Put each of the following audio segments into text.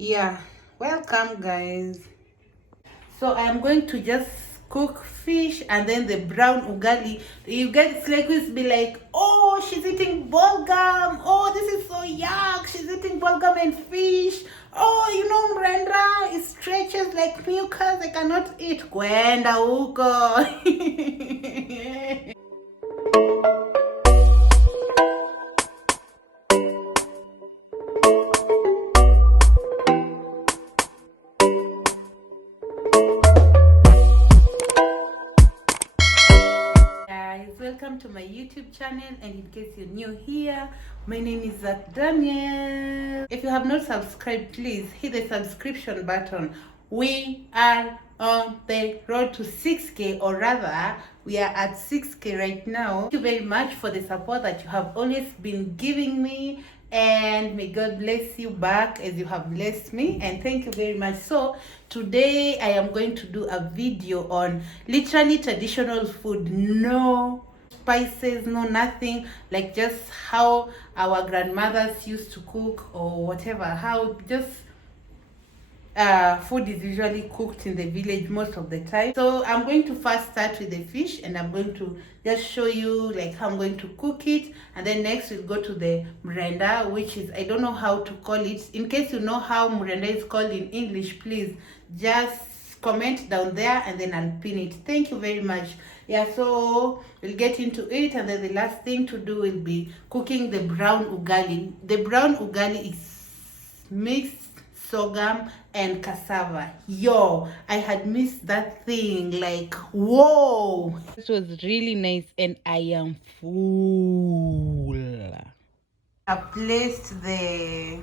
Yeah, welcome guys. So I am going to just cook fish and then the brown ugali. You guys like will be like, oh, she's eating bulgum. Oh, this is so yuck. She's eating bulgum and fish. Oh, you know, Brenda, it stretches like mucus. I cannot eat. Kwenda huko. Guys, welcome to my YouTube channel, and in case you're new here, my name is Daniel. If you have not subscribed, please hit the subscription button. We are on the road to 6k, or rather we are at 6k right now. Thank you very much for the support that you have always been giving me, and may God bless you back as you have blessed me, and thank you very much. So today I am going to do a video on literally traditional food. No spices, no nothing, like just how our grandmothers used to cook or whatever, how just food is usually cooked in the village most of the time. So I'm going to first start with the fish, and I'm going to just show you like how I'm going to cook it, and then next we'll go to the mrenda, which is, I don't know how to call it. In case you know how mrenda is called in English, please just comment down there and then I'll pin it. Thank you very much. Yeah, so we'll get into it, and then the last thing to do will be cooking the brown ugali. The brown ugali is mixed sorghum and cassava. Yo, I had missed that thing, like, whoa, this was really nice, and I am full. I placed the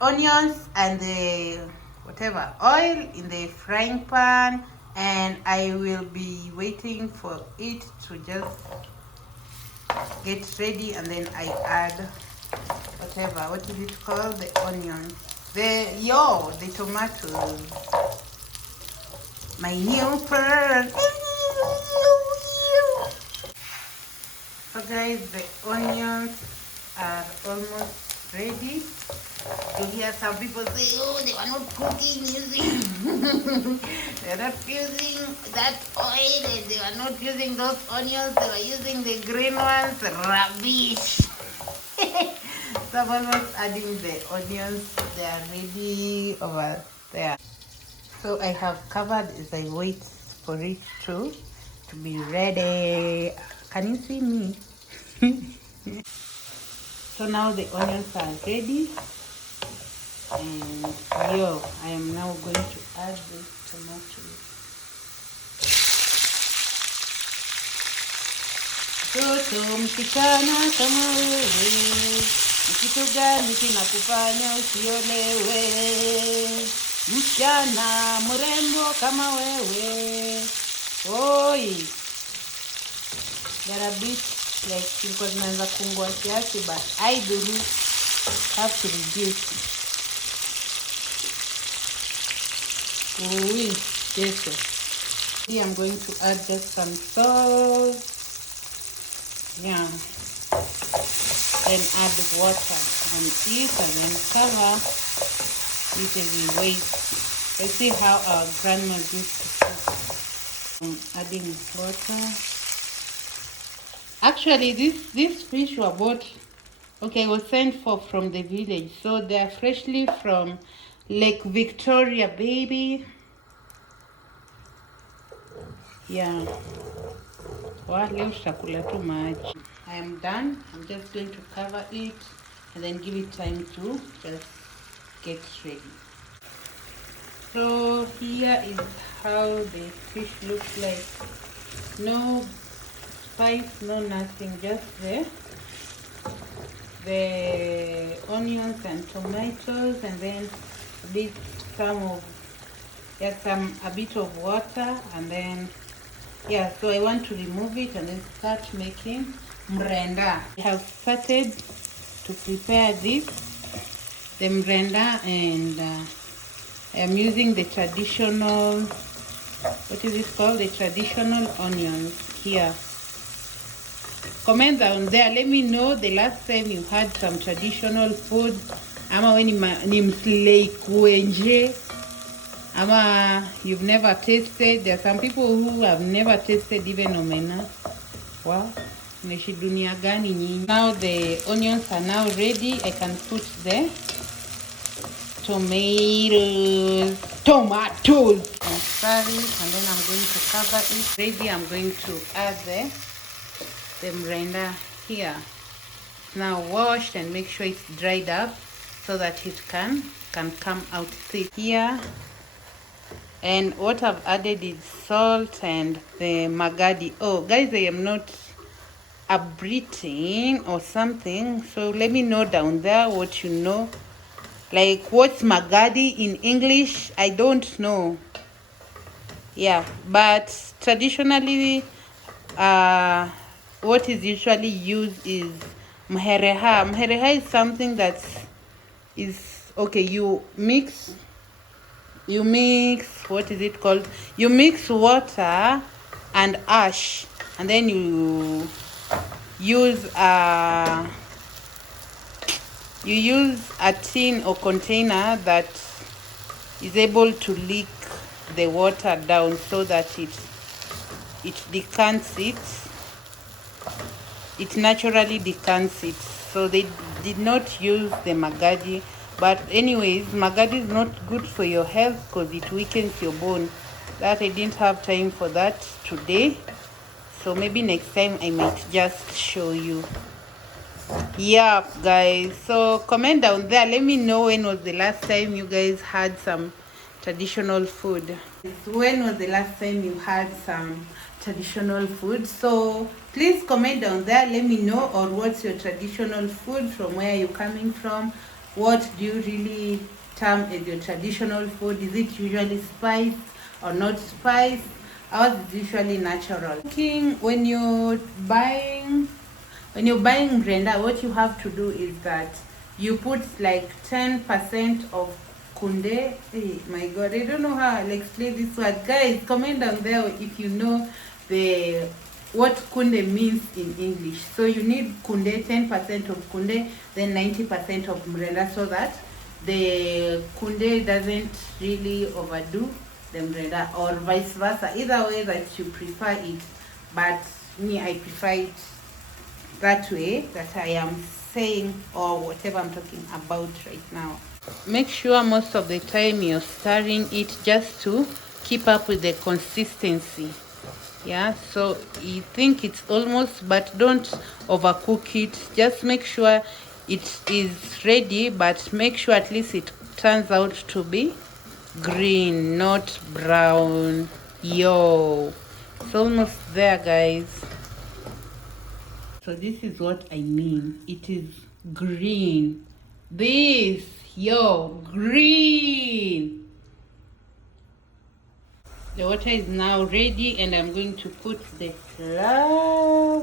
onions and the whatever oil in the frying pan, and I will be waiting for it to just get ready, and then I add whatever, what is it called, the onions, the tomatoes, my new friend. So guys, the onions are almost ready. You hear some people say, oh, they were not cooking using they're not using that oil, and they were not using those onions, they were using the green ones. Rubbish. Someone was adding the onions. They are ready over there. So I have covered as I wait for it to be ready. Can you see me? So now the onions are ready, and yo, I am now going to add the tomatoes. Toto msichana kama wewe, ni kitu gani kinakufanya usiolewe? Msichana mrembo kama wewe. Oi, they're a bit like ilikuwa zinaanza kuungua kiasi, but I do have to reduce. Oi, yes. Here I'm going to add just some salt. Yeah, then add water on it, and then cover it as we wait. Let's see how our grandma used to cook. Adding water. Actually, this fish were bought, okay, was sent from the village, so they are freshly from Lake Victoria, baby. Yeah. Well, leo tutakula tu maji. I am done. I'm just going to cover it and then give it time to just get ready. So here is how the fish looks like. No spice, no nothing, just the onions and tomatoes, and then a bit a bit of water, and then yeah, so I want to remove it and then start making mrenda. I have started to prepare the mrenda, and I am using the traditional, what is it called, the traditional onions here. Comment down there, let me know the last time you had some traditional food ama we ni mslay kuenje, ama you've never tasted. There are some people who have never tasted even omena. Wow, nishi dunia gani nyinyi? Now the onions are now ready. I can put the tomatoes and stir it, and then I'm going to cover it. Ready, I'm going to add the mrenda here. Now washed, and make sure it's dried up so that it can come out thick here. And what I've added is salt and the magadi. Oh guys, I am not a Britain or something, so let me know down there what you know. Like, what's magadi in English? I don't know. Yeah, but traditionally what is usually used is mhereha. Mhereha is something that is okay. You mix, what is it called? You mix water and ash, and then you use a tin or container that is able to leak the water down so that it decants it. It naturally decants it. So they did not use the magadi. But anyways, magadi is not good for your health because it weakens your bone. That I didn't have time for that today. So maybe next time I might just show you. Yeah, guys. So comment down there. Let me know when was the last time you guys had some traditional food. When was the last time you had some traditional food? So please comment down there. Let me know. Or what's your traditional food, from where you're coming from. What do you really term as your traditional food? Is it usually spiced or not spiced? Ours is usually natural. Cooking, when you're buying blender, what you have to do is that you put like 10% of kunde. Hey, my god, I don't know how I'll explain this word. Guys, comment down there if you know what kunde means in English. So you need kunde, 10% of kunde, then 90% of mrenda, so that the kunde doesn't really overdo the mrenda, or vice versa. Either way that you prefer it, but me, I prefer it that way that I am saying, or whatever I'm talking about right now. Make sure most of the time you're stirring it just to keep up with the consistency. Yeah, so you think it's almost, but don't overcook it. Just make sure it is ready, but make sure at least it turns out to be green, not brown. Yo, it's almost there, guys. So this is what I mean. It is green. This, yo, green. The water is now ready, and I'm going to put the flour.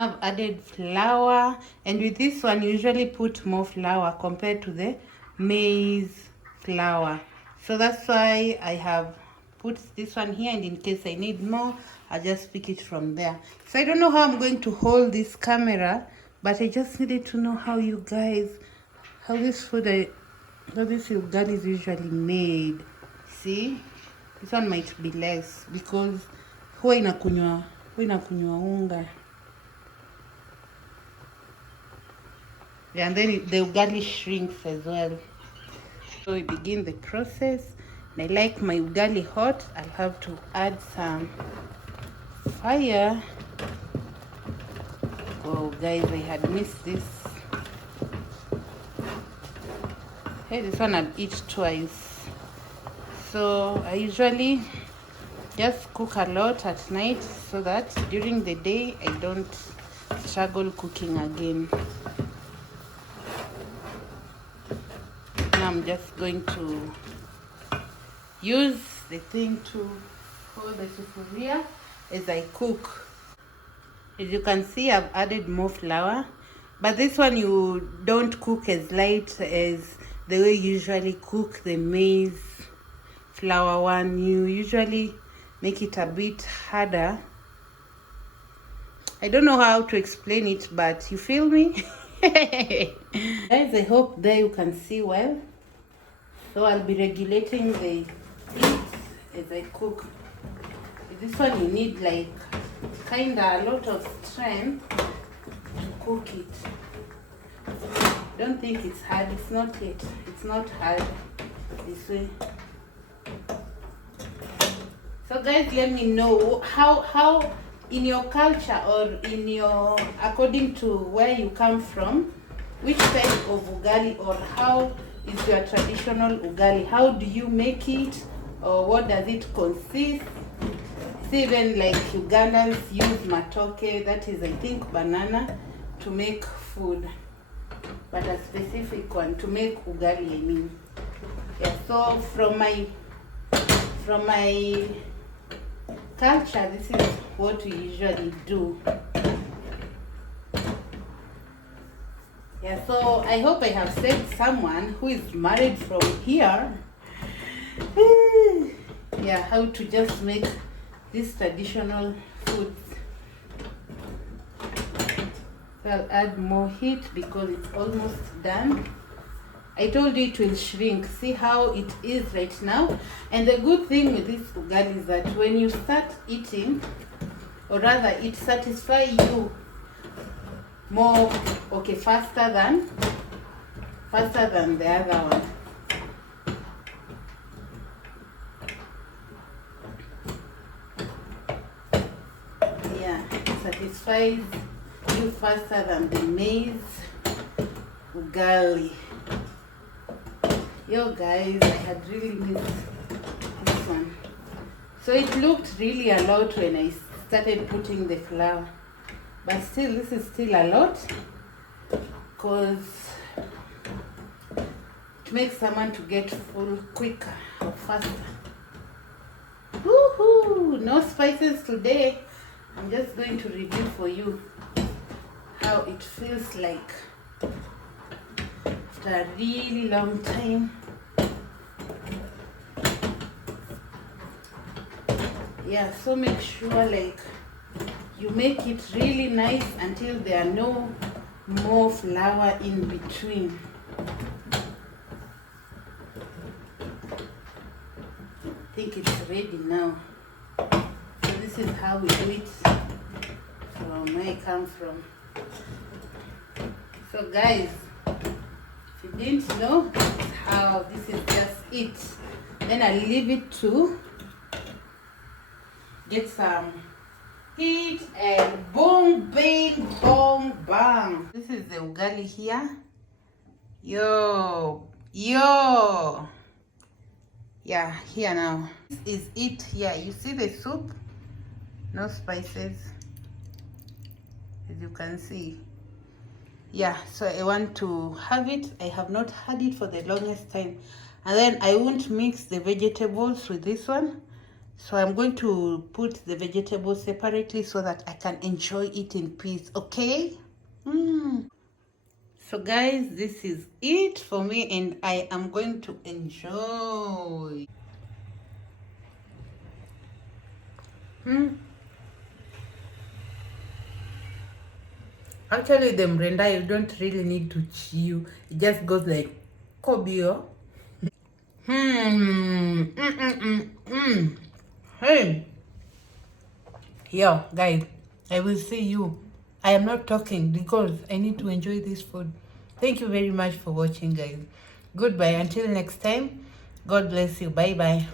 I've added flour, and with this one you usually put more flour compared to the maize flour. So that's why I have put this one here, and in case I need more, I'll just pick it from there. So I don't know how I'm going to hold this camera, but I just needed to know how you guys, how this ugali is usually made. See, this one might be less because huwa inakunywa unga. Yeah, and then the ugali shrinks as well. So we begin the process. And I like my ugali hot. I'll have to add some fire. Oh guys, I had missed this. Hey, this one I'd eat twice. So I usually just cook a lot at night so that during the day I don't struggle cooking again. Now I'm just going to use the thing to hold the sufuria as I cook. As you can see, I've added more flour, but this one you don't cook as light as the way you usually cook the maize flour one. You usually make it a bit harder. I don't know how to explain it, but you feel me? Guys, I hope there you can see well. So I'll be regulating the heat as I cook. This one you need like kinda a lot of strength to cook it. Don't think it's hard. It's not it. It's not hard this way. So guys, let me know how in your culture or in your according to where you come from, which type of ugali or how is your traditional ugali? How do you make it, or what does it consist? See, even like Ugandans use matoke, that is I think banana, to make food, but a specific one to make ugali, I mean. Yeah, so from my culture, this is what we usually do. Yeah, so I hope I have saved someone who is married from here. Yeah, how to just make this traditional food. So I'll add more heat because it's almost done. I told you it will shrink. See how it is right now. And the good thing with this ugali is that when you start eating, or rather it satisfies you more, okay, faster than the other one. Yeah, it satisfies you faster than the maize ugali. Yo guys, I had really missed this one. So it looked really a lot when I started putting the flour, but still this is still a lot because it makes someone to get full quicker or faster. Woohoo! No spices today. I'm just going to review for you how it feels like after a really long time. Yeah, so make sure like you make it really nice until there are no more flour in between. I think it's ready now. So this is how we do it from where I come from. So guys, if you didn't know, how this is just it. Then I leave it to get some heat and boom, bang, boom, bang. This is the ugali here. Yo. Yeah, here now. This is it here. You see the soup? No spices, as you can see. Yeah, so I want to have it. I have not had it for the longest time. And then I won't mix the vegetables with this one. So I'm going to put the vegetables separately so that I can enjoy it in peace, okay? So guys, this is it for me and I am going to enjoy. Actually, the mrenda, you don't really need to chew. It just goes like kobio. Hey. Yo, guys, I will see you. I am not talking because I need to enjoy this food. Thank you very much for watching, guys. Goodbye. Until next time, God bless you. Bye-bye.